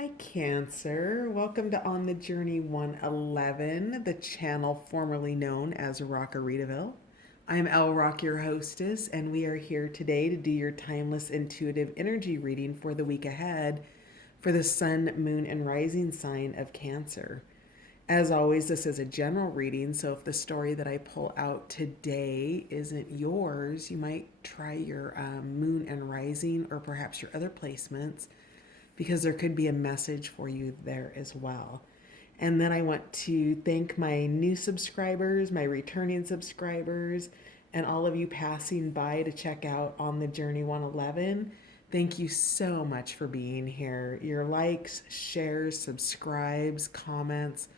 Hi, Cancer. Welcome to On the Journey 111, the channel formerly known as Rockaritaville. I'm El Rock, your hostess, and we are here today to do your timeless intuitive energy reading for the week ahead for the Sun, Moon, and Rising sign of Cancer. As always, this is a general reading, so if the story that I pull out today isn't yours, you might try your Moon and Rising or perhaps your other placements because there could be a message for you there as well. And then I want to thank my new subscribers, my returning subscribers, and all of you passing by to check out On the Journey 111. Thank you so much for being here. Your likes, shares, subscribes, comments,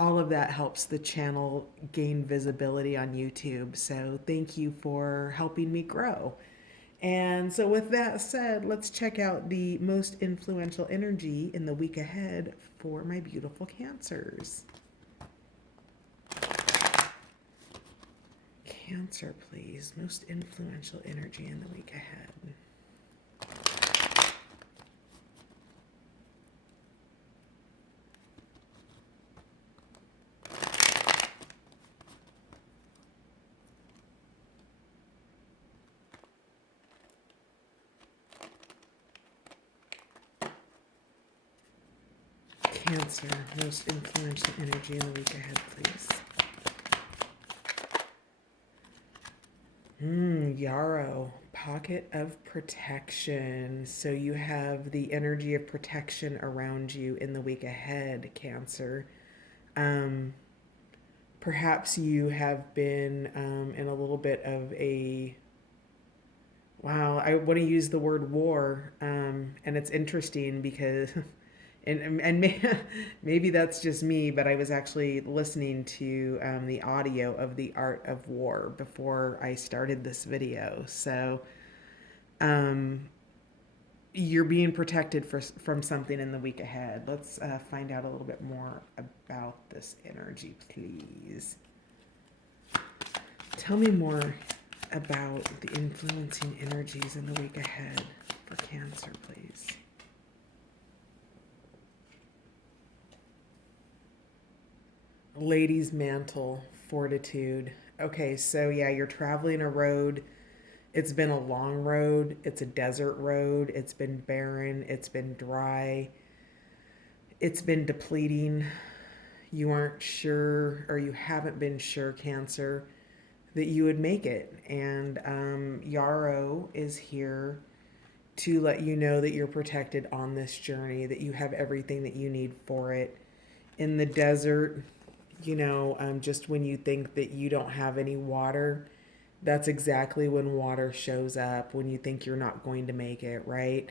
all of that helps the channel gain visibility on YouTube. So thank you for helping me grow. And so, with that said, let's check out the most influential energy in the week ahead for my beautiful Cancers. Cancer, please. Most influential energy in the week ahead. Cancer, most influential energy in the week ahead, please. Yarrow, pocket of protection. So you have the energy of protection around you in the week ahead, Cancer. Um, Perhaps you have been in a little bit of a wow. I want to use the word war, and it's interesting because maybe that's just me, but I was actually listening to the audio of the art of war before I started this video. So um, you're being protected from something in the week ahead. Let's find out a little bit more about this energy, please. Tell me more about the influencing energies in the week ahead for Cancer, please. Lady's mantle, fortitude. Okay, so yeah, you're traveling a road. It's been a long road. It's a desert road. It's been barren. It's been dry. It's been depleting. You aren't sure, or you haven't been sure, Cancer, that you would make it. And Yarrow is here to let you know that you're protected on this journey, that you have everything that you need for it. In the desert, just when you think that you don't have any water, that's exactly when water shows up, when you think you're not going to make it, right?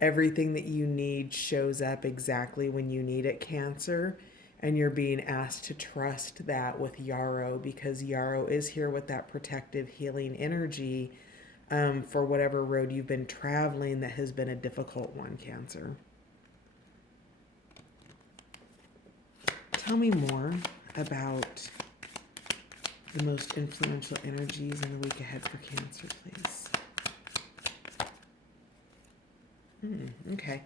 Everything that you need shows up exactly when you need it, Cancer. And you're being asked to trust that with Yarrow because Yarrow is here with that protective, healing energy for whatever road you've been traveling that has been a difficult one, Cancer. Tell me more about the most influential energies in the week ahead for Cancer, please. Okay.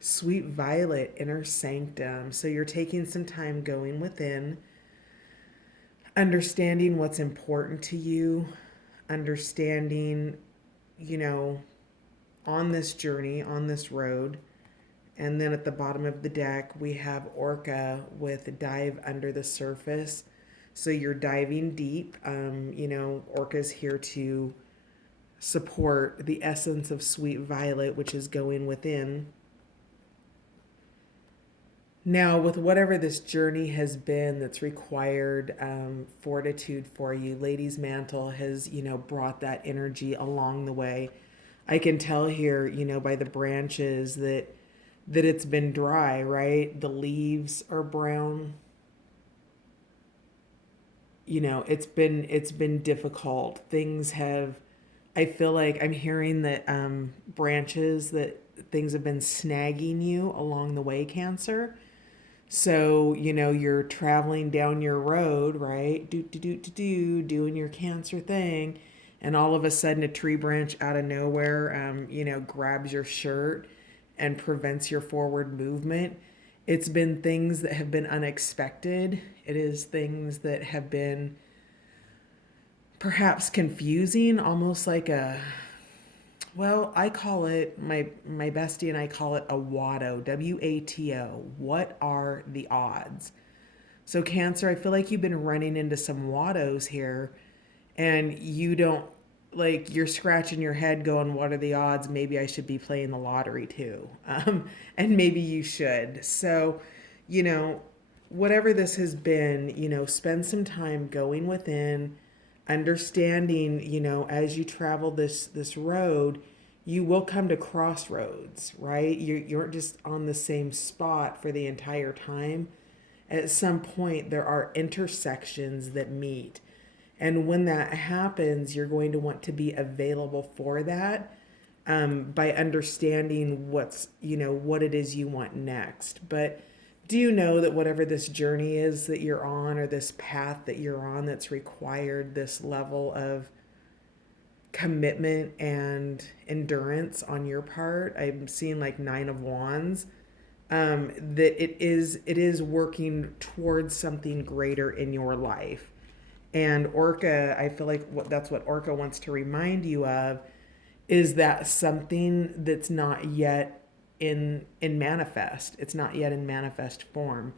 Sweet Violet, inner sanctum. So you're taking some time going within, understanding what's important to you, understanding, you know, on this journey, on this road. And then at the bottom of the deck, we have Orca with dive under the surface. So you're diving deep. Orca's here to support the essence of Sweet Violet, which is going within. Now, with whatever this journey has been that's required fortitude for you, Lady's Mantle has, brought that energy along the way. I can tell here, by the branches that it's been dry, right? The leaves are brown. It's been difficult. Things have I feel like I'm hearing that branches that things have been snagging you along the way, Cancer. So, you're traveling down your road, right? Doing your Cancer thing. And all of a sudden, a tree branch out of nowhere, grabs your shirt and prevents your forward movement. It's been things that have been unexpected. It is things that have been perhaps confusing, almost like a, well, I call it, my bestie and I call it a WATO, WATO. What are the odds? So Cancer, I feel like you've been running into some WATOs here, and you don't, like, you're scratching your head going, what are the odds? Maybe I should be playing the lottery too. And maybe you should. So, you know, whatever this has been, spend some time going within, understanding, as you travel this road, you will come to crossroads, right? You're just on the same spot for the entire time. At some point, there are intersections that meet. And when that happens, you're going to want to be available for that, by understanding what it is you want next. But do you know that whatever this journey is that you're on, or this path that you're on, that's required this level of commitment and endurance on your part? I'm seeing like Nine of Wands. That it is working towards something greater in your life. And Orca, I feel like that's what Orca wants to remind you of, is that something that's not yet in manifest. It's not yet in manifest form,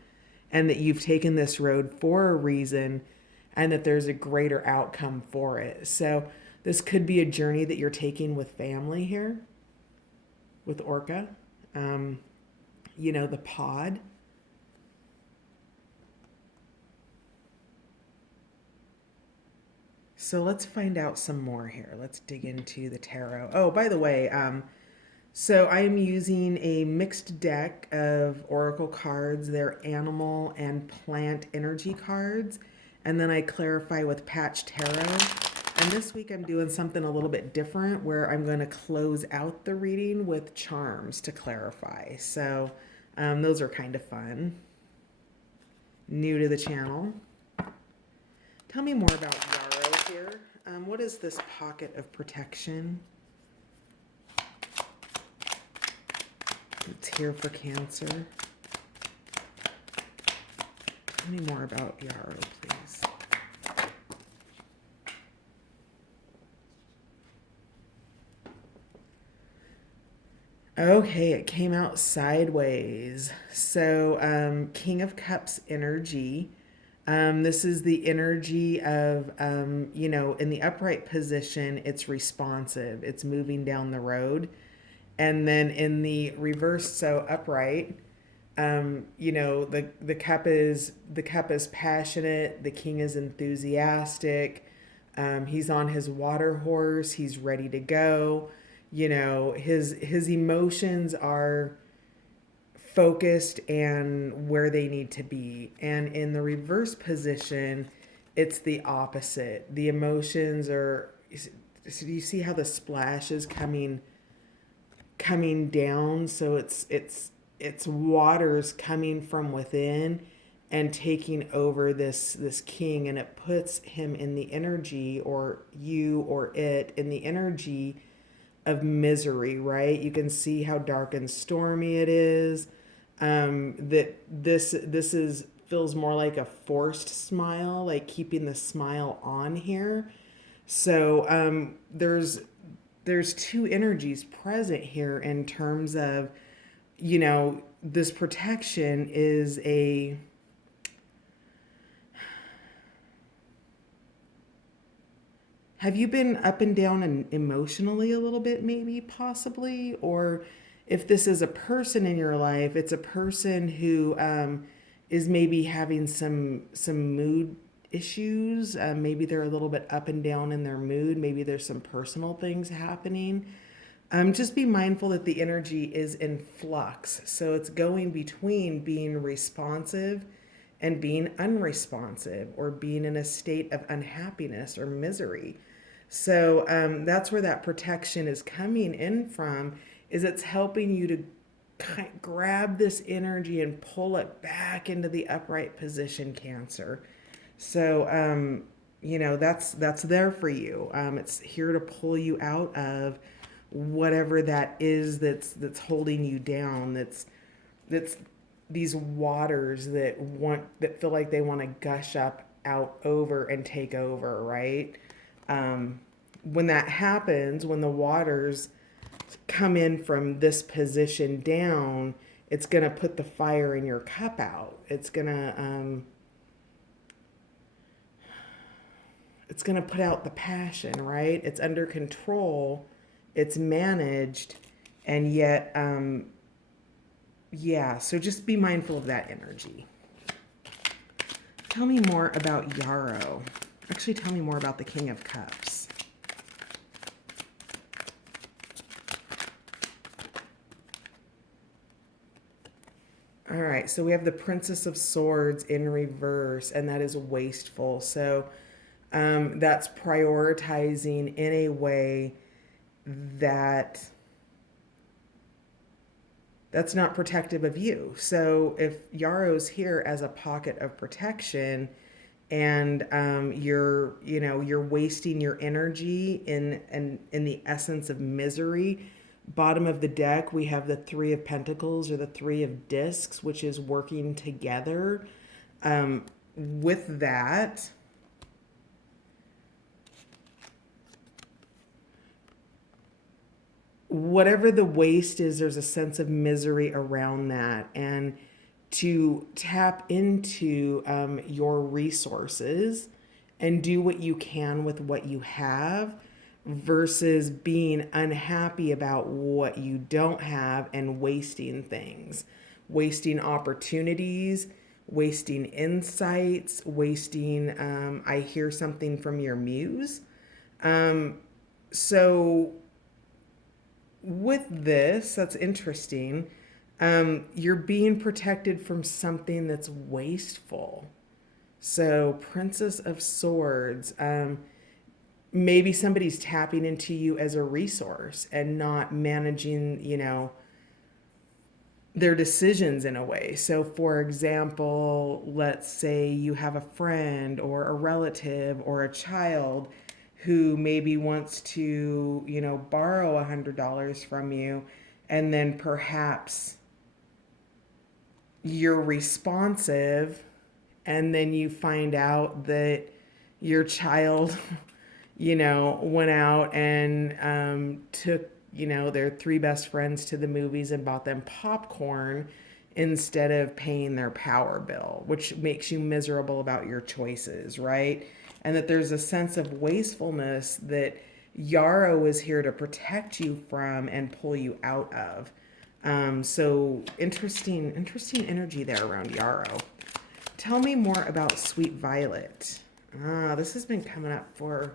and that you've taken this road for a reason, and that there's a greater outcome for it. So this could be a journey that you're taking with family here, with Orca. The pod. So let's find out some more here. Let's dig into the tarot. Oh, by the way, so I am using a mixed deck of oracle cards. They're animal and plant energy cards. And then I clarify with Patch Tarot. And this week I'm doing something a little bit different, where I'm going to close out the reading with charms to clarify. So those are kind of fun. New to the channel. Tell me more about Yarrow here. What is this pocket of protection? It's here for Cancer. Tell me more about Yarrow, please. Okay, it came out sideways. So, King of Cups energy. This is the energy of, in the upright position, it's responsive, it's moving down the road. And then in the reverse, so upright, the cup is passionate, the king is enthusiastic, he's on his water horse, he's ready to go. His emotions are focused and where they need to be. And in the reverse position, it's the opposite. The emotions are, so do you see how the splash is coming down? So it's waters coming from within and taking over this king, and it puts him in the energy, or you or it in the energy of misery, right? You can see how dark and stormy it is. That this is feels more like a forced smile, like keeping the smile on here. So there's two energies present here in terms of, this protection is a, have you been up and down and emotionally a little bit, maybe, possibly? Or if this is a person in your life, it's a person who is maybe having some mood issues. Maybe they're a little bit up and down in their mood. Maybe there's some personal things happening. Just be mindful that the energy is in flux. So it's going between being responsive and being unresponsive, or being in a state of unhappiness or misery. So that's where that protection is coming in from, is it's helping you to grab this energy and pull it back into the upright position, Cancer. So that's there for you. It's here to pull you out of whatever that is that's holding you down, that's these waters that feel like they want to gush up out over and take over, right? When that happens, when the waters come in from this position down, it's going to put the fire in your cup out. It's going to put out the passion, right? It's under control, it's managed, and yet yeah, so just be mindful of that energy. Tell me more about Yarrow. Actually, tell me more about the King of Cups. All right, so we have the Princess of Swords in reverse, and that is wasteful. So that's prioritizing in a way that that's not protective of you. So if Yarrow's here as a pocket of protection, and you're wasting your energy in the essence of misery. Bottom of the deck, we have the Three of Pentacles or the Three of Discs, which is working together. With that, whatever the waste is, there's a sense of misery around that. And to tap into your resources and do what you can with what you have versus being unhappy about what you don't have and wasting things, wasting opportunities, wasting insights, wasting, I hear something from your muse. So with this, that's interesting. You're being protected from something that's wasteful. So, Princess of Swords, maybe somebody's tapping into you as a resource and not managing, their decisions in a way. So, for example, let's say you have a friend or a relative or a child who maybe wants to, borrow $100 from you, and then perhaps you're responsive, and then you find out that your child, went out and took, their three best friends to the movies and bought them popcorn instead of paying their power bill, which makes you miserable about your choices, right? And that there's a sense of wastefulness that Yarrow is here to protect you from and pull you out of. So interesting energy there around Yarrow. Tell me more about Sweet Violet. This has been coming up for,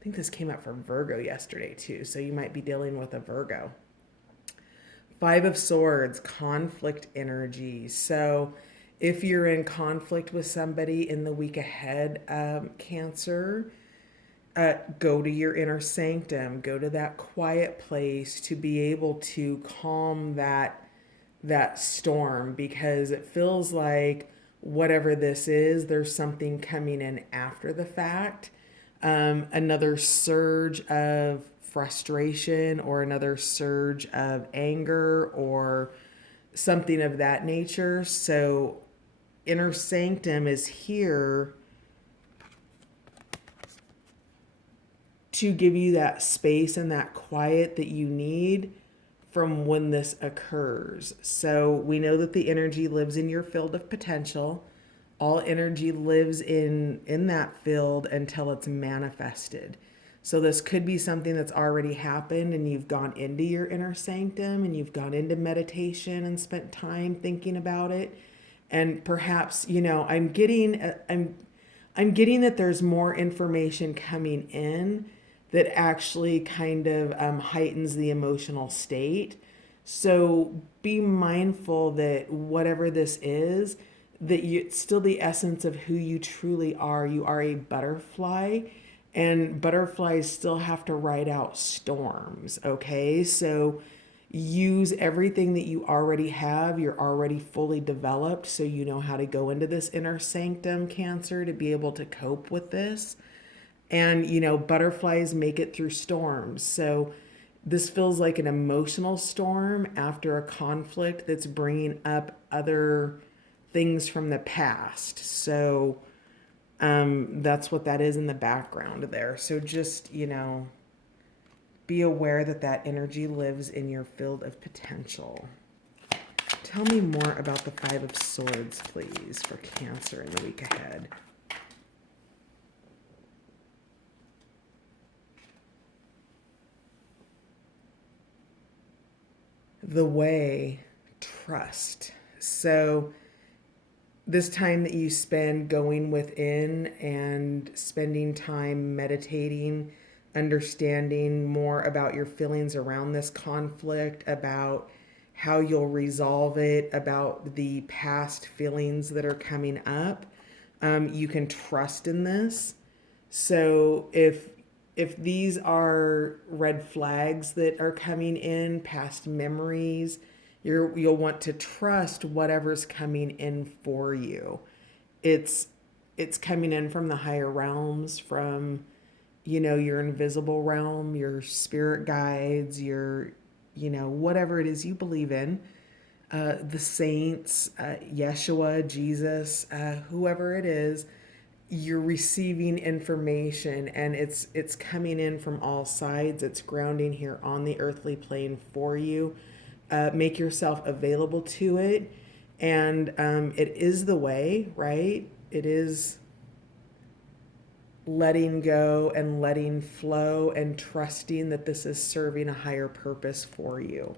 I think this came up for Virgo yesterday too, so you might be dealing with a Virgo. Five of Swords, conflict energy. So if you're in conflict with somebody in the week ahead, Cancer, go to your inner sanctum, go to that quiet place to be able to calm that storm, because it feels like whatever this is, there's something coming in after the fact. Another surge of frustration or another surge of anger or something of that nature. So inner sanctum is here to give you that space and that quiet that you need from when this occurs. So we know that the energy lives in your field of potential. All energy lives in that field until it's manifested. So this could be something that's already happened and you've gone into your inner sanctum and you've gone into meditation and spent time thinking about it. And perhaps, I'm getting that there's more information coming in that actually kind of heightens the emotional state. So be mindful that whatever this is, that it's still the essence of who you truly are. You are a butterfly, and butterflies still have to ride out storms, okay? So use everything that you already have. You're already fully developed, so you know how to go into this inner sanctum, Cancer, to be able to cope with this. And, butterflies make it through storms. So This feels like an emotional storm after a conflict that's bringing up other things from the past. So that's what that is in the background there. So just, be aware that that energy lives in your field of potential. Tell me more about the Five of Swords, please, for Cancer in the week ahead. The Way, trust. So this time that you spend going within and spending time meditating, understanding more about your feelings around this conflict, about how you'll resolve it, about the past feelings that are coming up, you can trust in this. So if these are red flags that are coming in, past memories, you'll want to trust whatever's coming in for you. It's it's coming in from the higher realms, from your invisible realm, your spirit guides, your whatever it is you believe in, the saints, Yeshua, Jesus, whoever it is, you're receiving information, and it's coming in from all sides. It's grounding here on the earthly plane for you. Make yourself available to it, and it is the way, right? It is letting go and letting flow and trusting that this is serving a higher purpose for you.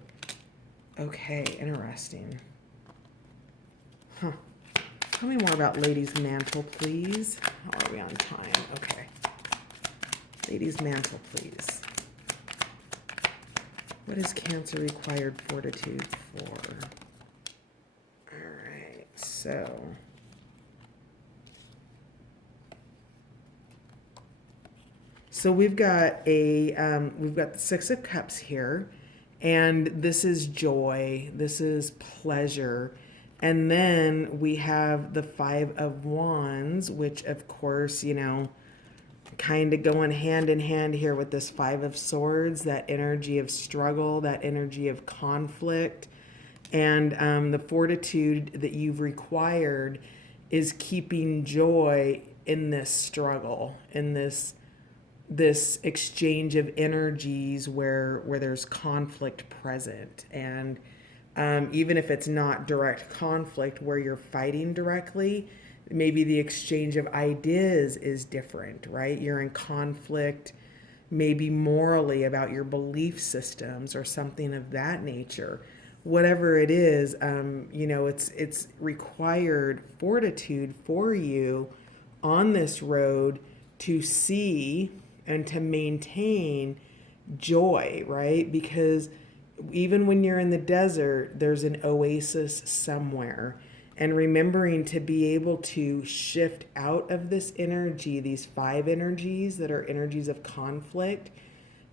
Okay, interesting. Huh. Tell me more about Lady's Mantle, please. How are we on time? Okay. Lady's Mantle, please. What is Cancer required fortitude for? All right, so we've got the Six of Cups here, and this is joy, this is pleasure. And then we have the Five of Wands, which of course, kind of going hand in hand here with this Five of Swords, that energy of struggle, that energy of conflict. And the fortitude that you've required is keeping joy in this struggle, in this exchange of energies where there's conflict present. And even if it's not direct conflict where you're fighting directly, maybe the exchange of ideas is different, right? You're in conflict maybe morally about your belief systems or something of that nature. Whatever it is, it's required fortitude for you on this road to see and to maintain joy, right? Because even when you're in the desert, there's an oasis somewhere. And remembering to be able to shift out of this energy, these five energies that are energies of conflict,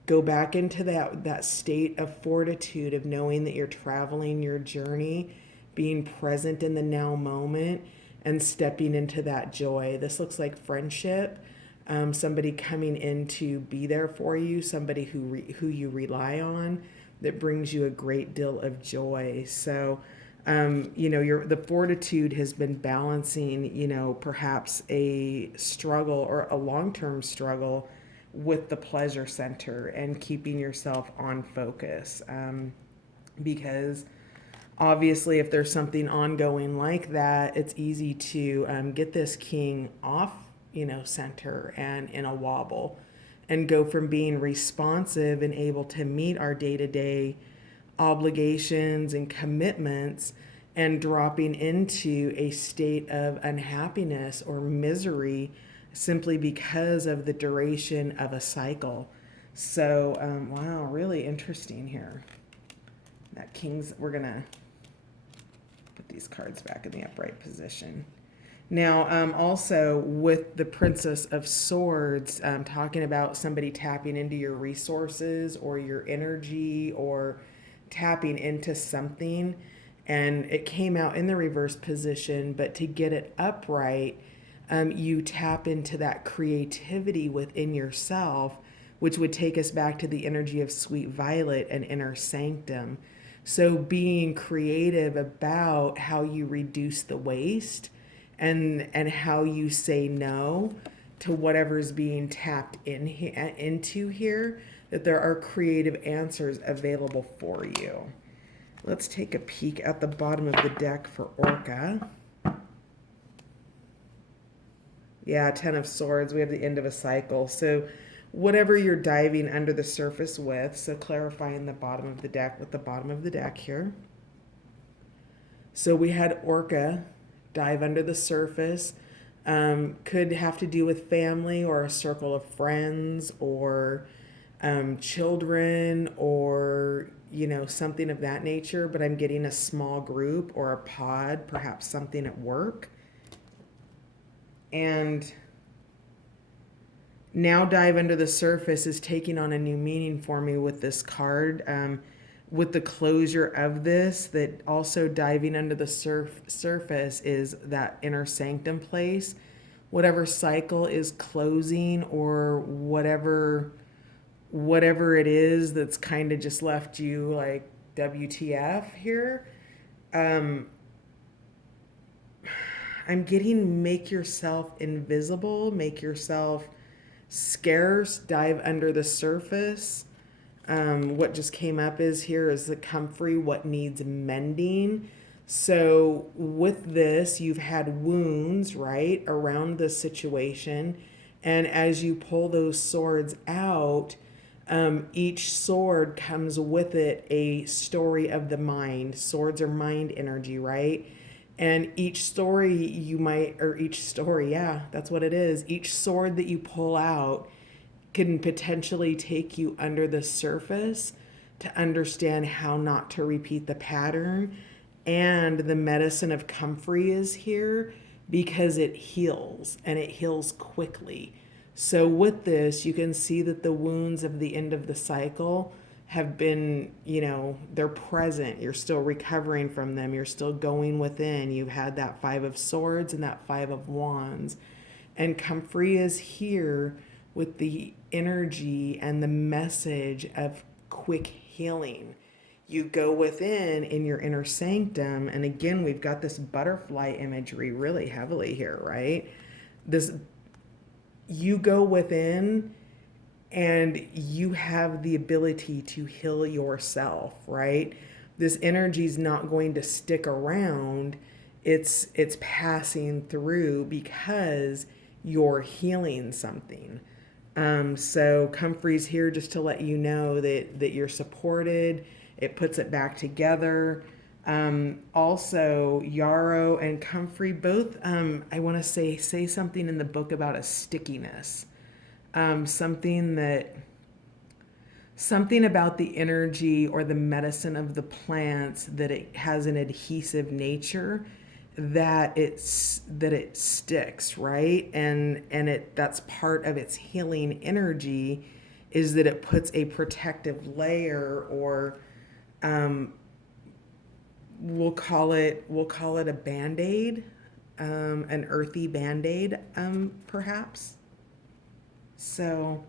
go back into that state of fortitude, of knowing that you're traveling your journey, being present in the now moment, and stepping into that joy. This looks like friendship, somebody coming in to be there for you, somebody who you rely on, that brings you a great deal of joy. So, the fortitude has been balancing, perhaps a struggle or a long-term struggle with the pleasure center and keeping yourself on focus. Because obviously, if there's something ongoing like that, it's easy to get this king off, center and in a wobble, and go from being responsive and able to meet our day-to-day obligations and commitments and dropping into a state of unhappiness or misery simply because of the duration of a cycle. So, wow, really interesting here. That King's, we're going to put these cards back in the upright position. Now, also with the Princess of Swords, talking about somebody tapping into your resources or your energy or tapping into something, and it came out in the reverse position, but to get it upright, you tap into that creativity within yourself, which would take us back to the energy of sweet violet and inner sanctum. So being creative about how you reduce the waste and how you say no to whatever's being tapped into here, that there are creative answers available for you. Let's take a peek at the bottom of the deck for Orca. Yeah, Ten of Swords. We have the end of a cycle. So whatever you're diving under the surface with, so clarifying the bottom of the deck with the bottom of the deck here. So we had Orca dive under the surface. Could have to do with family or a circle of friends or children or, something of that nature. But I'm getting a small group or a pod, perhaps something at work. And now dive under the surface is taking on a new meaning for me with this card. With the closure of this, that also diving under the surface is that inner sanctum place. Whatever cycle is closing or whatever it is that's kind of just left you like WTF here. I'm getting make yourself invisible, make yourself scarce, dive under the surface. What just came up is the comfrey, what needs mending. So with this, you've had wounds, right, around the situation. And as you pull those swords out, each sword comes with it a story of the mind. Swords are mind energy, right? And each story that's what it is. Each sword that you pull out can potentially take you under the surface to understand how not to repeat the pattern. And the medicine of comfrey is here because it heals, and it heals quickly. So with this, you can see that the wounds of the end of the cycle have been, they're present. You're still recovering from them. You're still going within. You've had that Five of Swords and that Five of Wands. And comfrey is here with the energy and the message of quick healing. You go within in your inner sanctum, and again, we've got this butterfly imagery really heavily here, right? You go within and you have the ability to heal yourself, right? This energy is not going to stick around. It's passing through because you're healing something. So comfrey's here just to let you know that you're supported. It puts it back together. Also, Yarrow and comfrey both, I want to say something in the book about a stickiness. Something about the energy or the medicine of the plants, that it has an adhesive nature, that it sticks, right? And that's part of its healing energy, is that it puts a protective layer, or we'll call it a band-aid, an earthy band-aid, perhaps. So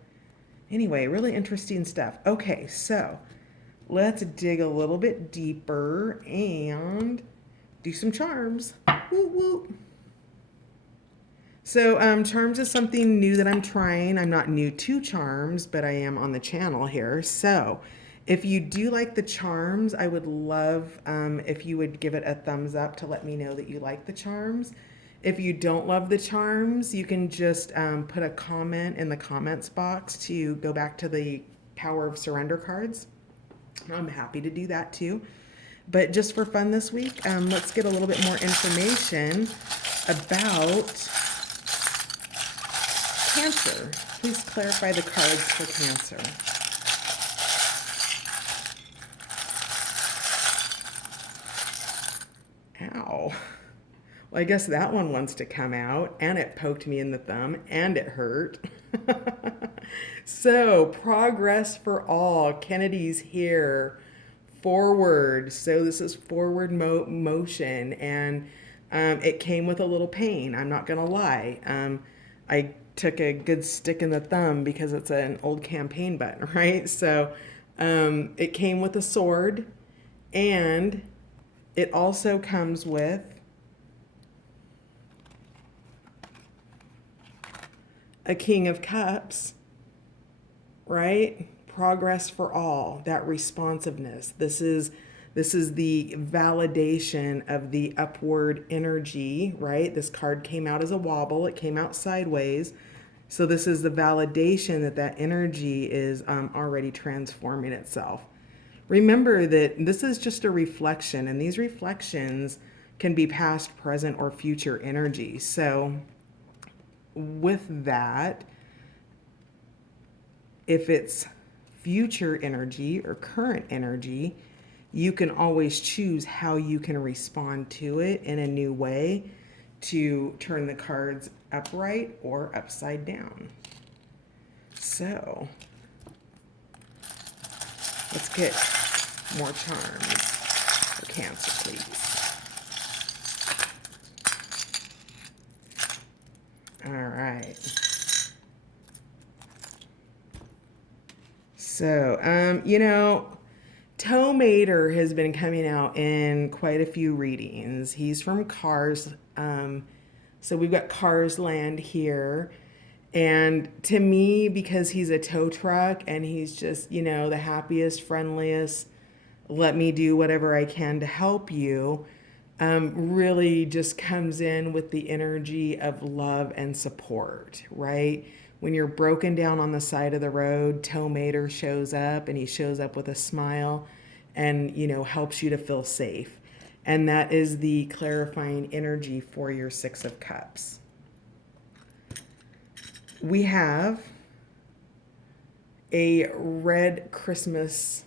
anyway, really interesting stuff. Okay, so let's dig a little bit deeper and do some charms. Woo woo. So charms is something new that I'm trying. I'm not new to charms, but I am on the channel here. So if you do like the charms, I would love if you would give it a thumbs up to let me know that you like the charms. If you don't love the charms, you can just put a comment in the comments box to go back to the Power of Surrender cards. I'm happy to do that too. But just for fun this week, let's get a little bit more information about Cancer. Please clarify the cards for Cancer. Ow. Well, I guess that one wants to come out, and it poked me in the thumb, and it hurt. So, progress for all. Kennedy's here. Forward. So this is forward motion, and it came with a little pain. I'm not going to lie. I took a good stick in the thumb because it's an old campaign button, right? So it came with a sword, and it also comes with a King of Cups, right? Progress for all, that responsiveness. This is the validation of the upward energy, right? This card came out as a wobble, it came out sideways. So this is the validation that that energy is already transforming itself. Remember that this is just a reflection, and these reflections can be past, present, or future energy. So with that, if it's future energy or current energy, you can always choose how you can respond to it in a new way to turn the cards upright or upside down. So let's get more charms for Cancer, please. All right. So, Toe Mater has been coming out in quite a few readings. He's from Cars. So we've got Cars Land here. And to me, because he's a tow truck and he's just, the happiest, friendliest, let me do whatever I can to help you, really just comes in with the energy of love and support, right? When you're broken down on the side of the road, Tow Mater shows up, and he shows up with a smile and, helps you to feel safe. And that is the clarifying energy for your Six of Cups. We have a red Christmas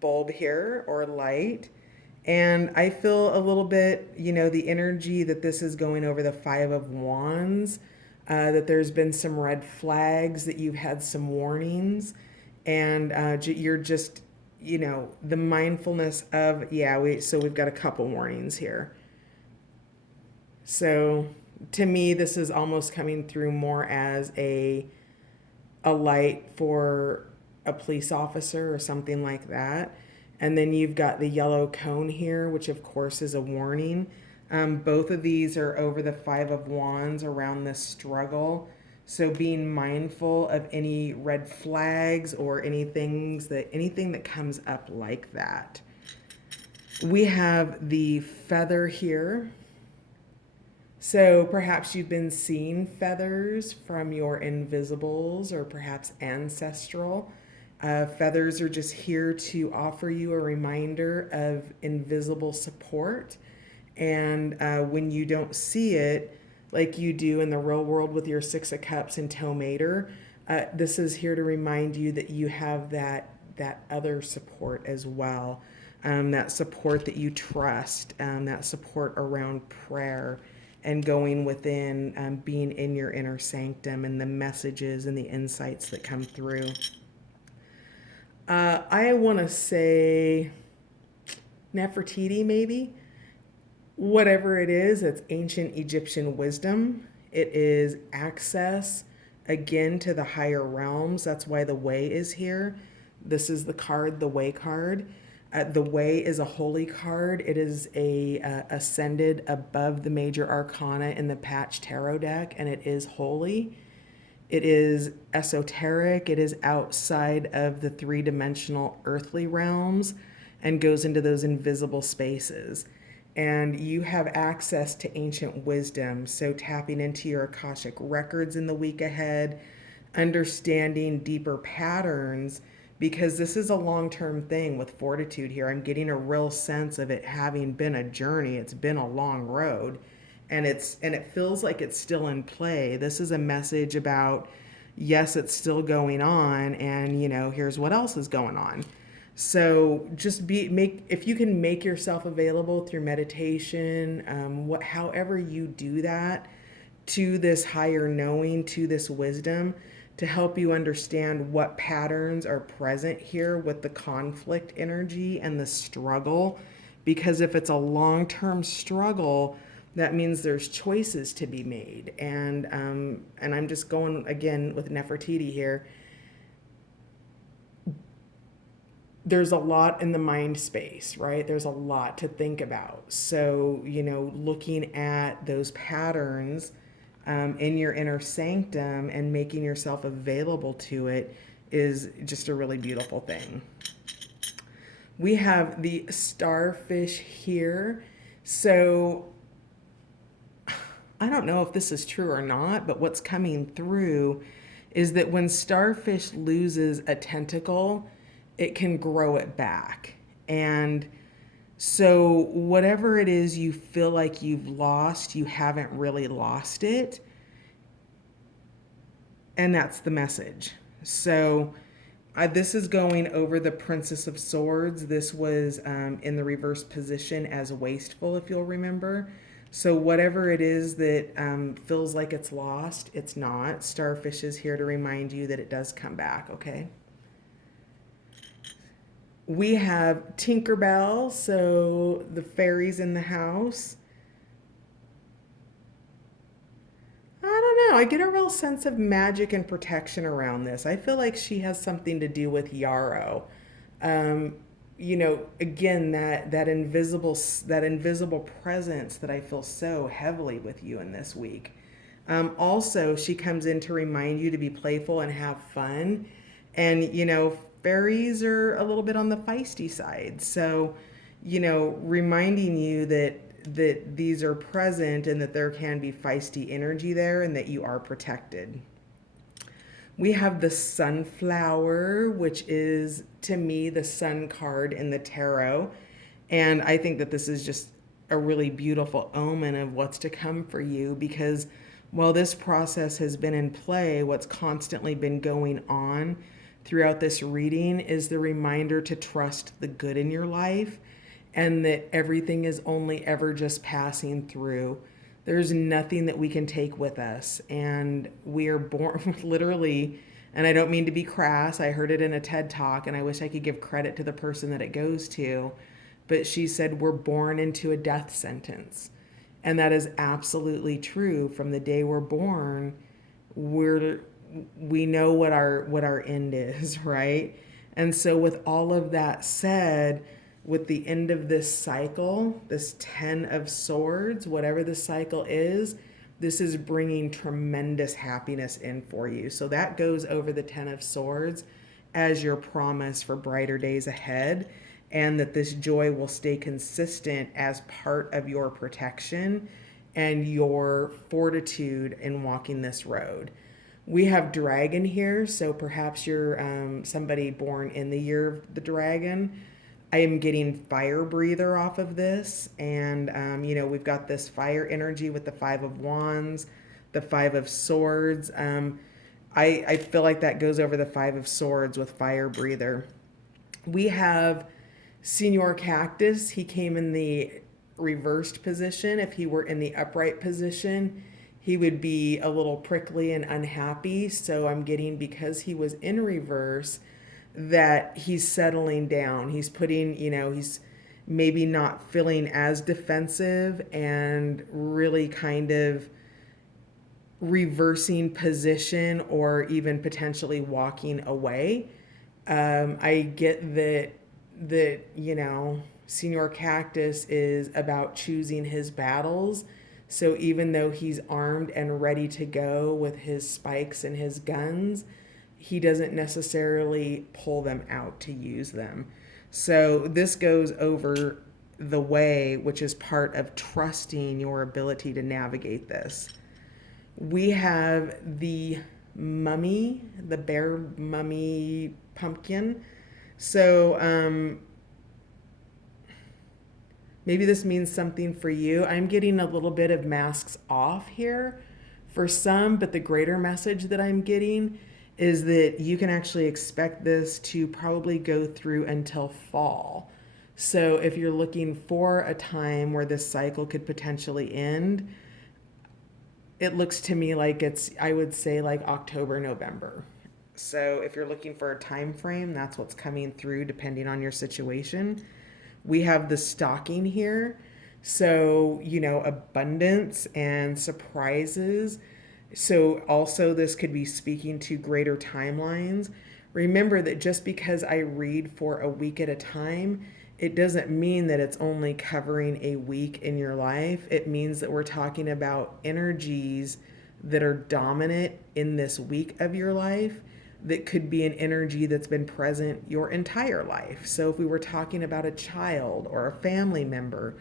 bulb here, or light. And I feel a little bit, the energy that this is going over the Five of Wands, that there's been some red flags, that you've had some warnings, and you're just, the mindfulness of, so we've got a couple warnings here. So to me, this is almost coming through more as a light for a police officer or something like that. And then you've got the yellow cone here, which of course is a warning. Both of these are over the Five of Wands around this struggle. So being mindful of any red flags or anything that comes up like that. We have the feather here. So perhaps you've been seeing feathers from your invisibles or perhaps ancestral. Feathers are just here to offer you a reminder of invisible support. And when you don't see it like you do in the real world with your Six of Cups and Tow Mater, this is here to remind you that you have that other support as well. That support that you trust, that support around prayer and going within, being in your inner sanctum, and the messages and the insights that come through. I want to say Nefertiti, maybe. Whatever it is, it's ancient Egyptian wisdom. It is access, again, to the higher realms. That's why the Way is here. This is the card, the Way card. The Way is a holy card. It is ascended above the major arcana in the Patch Tarot deck, and it is holy. It is esoteric. It is outside of the three-dimensional earthly realms and goes into those invisible spaces. And you have access to ancient wisdom. So tapping into your Akashic records in the week ahead, understanding deeper patterns, because this is a long-term thing with fortitude here. I'm getting a real sense of it having been a journey. It's been a long road. And it feels like it's still in play. This is a message about, yes, it's still going on, and here's what else is going on. So just if you can make yourself available through meditation, however you do that, to this higher knowing, to this wisdom, to help you understand what patterns are present here with the conflict energy and the struggle. Because if it's a long-term struggle, That means there's choices to be made. And I'm just going again with Nefertiti here. There's a lot in the mind space, right? There's a lot to think about. So, looking at those patterns in your inner sanctum and making yourself available to it is just a really beautiful thing. We have the starfish here. So, I don't know if this is true or not, but what's coming through is that when starfish loses a tentacle, it can grow it back. And so, whatever it is you feel like you've lost, you haven't really lost it. And that's the message. So, this is going over the Princess of Swords. This was in the reverse position as wasteful, if you'll remember. So, whatever it is that feels like it's lost, it's not. Starfish is here to remind you that it does come back, okay? We have Tinkerbell, so the fairies in the house. I don't know. I get a real sense of magic and protection around this. I feel like she has something to do with Yarrow. Um, Again, that invisible presence that I feel so heavily with you in this week. Also, she comes in to remind you to be playful and have fun. And, fairies are a little bit on the feisty side. So, reminding you that these are present and that there can be feisty energy there and that you are protected. We have the sunflower, which is to me the sun card in the tarot. And I think that this is just a really beautiful omen of what's to come for you because while this process has been in play, what's constantly been going on throughout this reading is the reminder to trust the good in your life and that everything is only ever just passing through. There's nothing that we can take with us. And we are born literally, and I don't mean to be crass, I heard it in a TED talk, and I wish I could give credit to the person that it goes to. But she said, we're born into a death sentence. And that is absolutely true. From the day we're born, we know what our end is, right? And so with all of that said, with the end of this cycle, this 10 of swords, whatever the cycle is, this is bringing tremendous happiness in for you. So that goes over the 10 of swords as your promise for brighter days ahead, and that this joy will stay consistent as part of your protection and your fortitude in walking this road. We have dragon here, so perhaps you're somebody born in the year of the dragon. I am getting fire breather off of this. And, we've got this fire energy with the 5 of Wands, the 5 of Swords. I feel like that goes over the 5 of Swords with fire breather. We have Senor Cactus. He came in the reversed position. If he were in the upright position, he would be a little prickly and unhappy. So I'm getting, because he was in reverse, that he's settling down. He's putting, he's maybe not feeling as defensive and really kind of reversing position or even potentially walking away. I get that Senor Cactus is about choosing his battles. So even though he's armed and ready to go with his spikes and his guns, he doesn't necessarily pull them out to use them. So this goes over the way, which is part of trusting your ability to navigate this. We have the mummy, the bear mummy pumpkin. So maybe this means something for you. I'm getting a little bit of masks off here for some, but the greater message that I'm getting is that you can actually expect this to probably go through until fall. So if you're looking for a time where this cycle could potentially end, it looks to me like I would say like October, November. So if you're looking for a time frame, that's what's coming through depending on your situation. We have the stocking here. So, abundance and surprises. So, also, this could be speaking to greater timelines. Remember that just because I read for a week at a time, it doesn't mean that it's only covering a week in your life. It means that we're talking about energies that are dominant in this week of your life that could be an energy that's been present your entire life. So if we were talking about a child or a family member,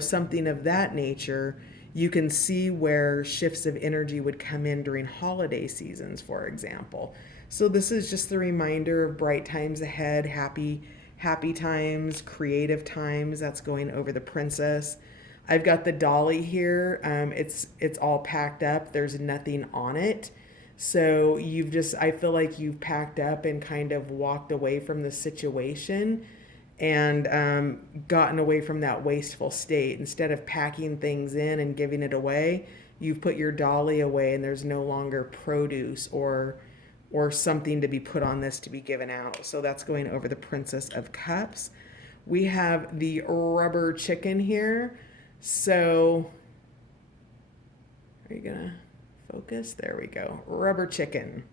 something of that nature, you can see where shifts of energy would come in during holiday seasons, for example. So this is just the reminder of bright times ahead, happy times, creative times. That's going over the princess. I've got the dolly here. It's all packed up. There's nothing on it. So I feel like you've packed up and kind of walked away from the situation and gotten away from that wasteful state. Instead of packing things in and giving it away, you've put your dolly away and there's no longer produce or something to be put on this to be given out. So that's going over the Princess of Cups. We have the rubber chicken here. So are you gonna focus? There we go. Rubber chicken.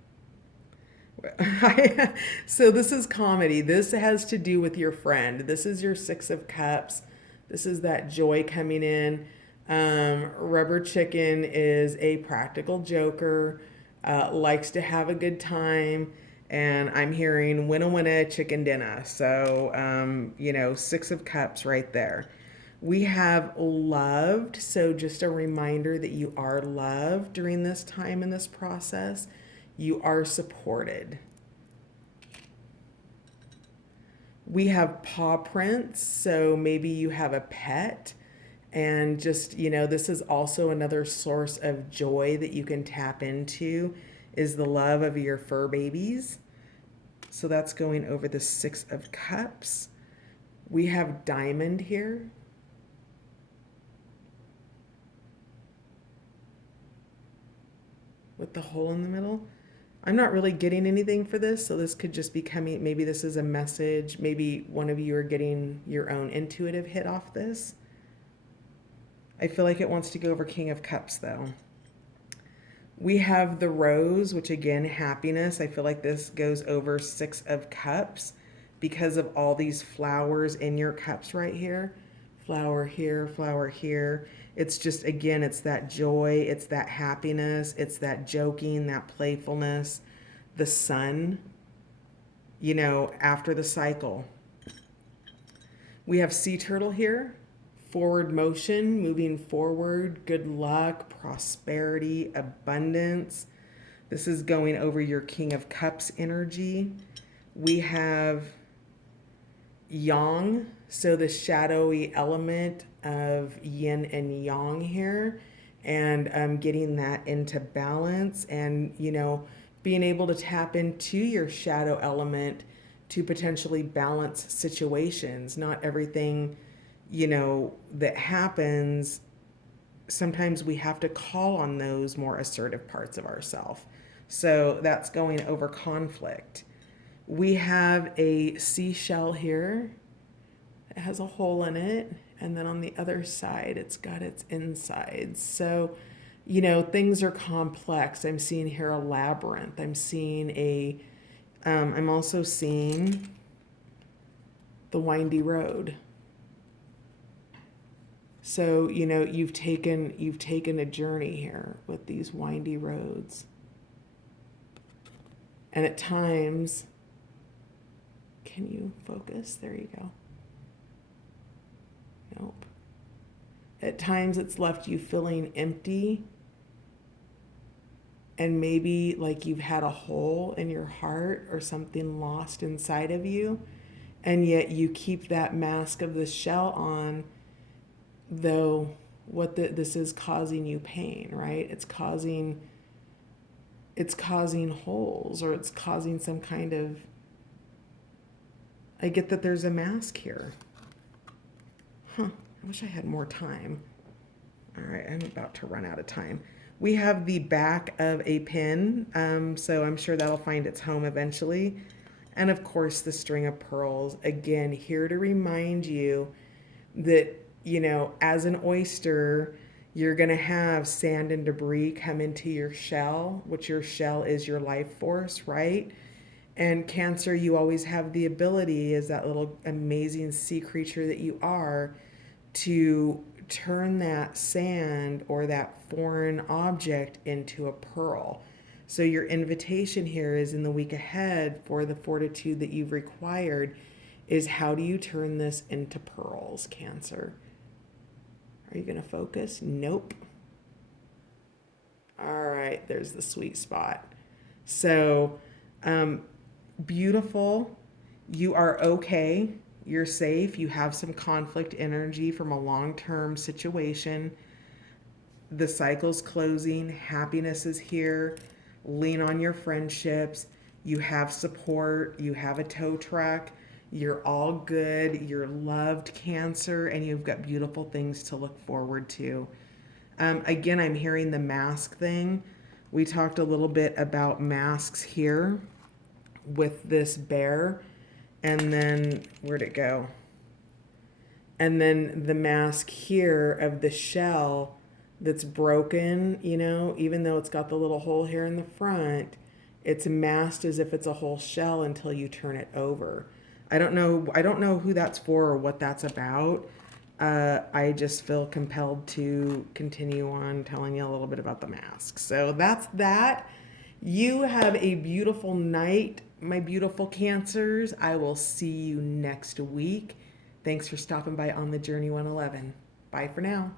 So this is comedy. This has to do with your friend. This is your Six of Cups. This is that joy coming in. Rubber chicken is a practical joker, likes to have a good time, and I'm hearing winna winna chicken dinner. So, Six of Cups right there. We have loved. So just a reminder that you are loved during this time in this process. You are supported. We have paw prints. So maybe you have a pet and just, this is also another source of joy that you can tap into is the love of your fur babies. So that's going over the Six of Cups. We have diamond here. With the hole in the middle. I'm not really getting anything for this, so this could just be coming. Maybe this is a message. Maybe one of you are getting your own intuitive hit off this. I feel like it wants to go over King of Cups, though. We have the rose, which again, happiness. I feel like this goes over Six of Cups because of all these flowers in your cups right here. Flower here, flower here. It's just, again, it's that joy, it's that happiness, it's that joking, that playfulness. The sun, after the cycle. We have sea turtle here. Forward motion, moving forward, good luck, prosperity, abundance. This is going over your King of Cups energy. We have yang, so the shadowy element of yin and yang here, and getting that into balance and, being able to tap into your shadow element to potentially balance situations. Not everything, that happens, sometimes we have to call on those more assertive parts of ourselves. So that's going over conflict. We have a seashell here. It has a hole in it. And then on the other side, it's got its insides. So, things are complex. I'm seeing here a labyrinth. I'm also seeing the windy road. So, you've taken a journey here with these windy roads. And at times, can you focus? There you go. Nope. At times it's left you feeling empty and maybe like you've had a hole in your heart or something lost inside of you, and yet you keep that mask of the shell on, though this is causing you pain, right? It's causing holes, or it's causing some kind of, I get that there's a mask here. I wish I had more time. All right, I'm about to run out of time. We have the back of a pin, so I'm sure that'll find its home eventually. And of course, the string of pearls, again, here to remind you that as an oyster, you're going to have sand and debris come into your shell, which your shell is your life force, right? And Cancer, you always have the ability, as that little amazing sea creature that you are, to turn that sand or that foreign object into a pearl. So, your invitation here is in the week ahead for the fortitude that you've required is how do you turn this into pearls, Cancer? Are you going to focus? Nope. All right, there's the sweet spot. So, beautiful. You are okay. You're safe. You have some conflict energy from a long term situation. The cycle's closing. Happiness is here. Lean on your friendships. You have support. You have a tow truck. You're all good. You're loved, Cancer, and you've got beautiful things to look forward to. Again, I'm hearing the mask thing. We talked a little bit about masks here with this bear, and then where'd it go? And then the mask here of the shell that's broken, even though it's got the little hole here in the front, it's masked as if it's a whole shell until you turn it over. I don't know who that's for or what that's about. I just feel compelled to continue on telling you a little bit about the mask. So that's that. You have a beautiful night, my beautiful Cancers. I will see you next week. Thanks for stopping by on the Journey 111. Bye for now.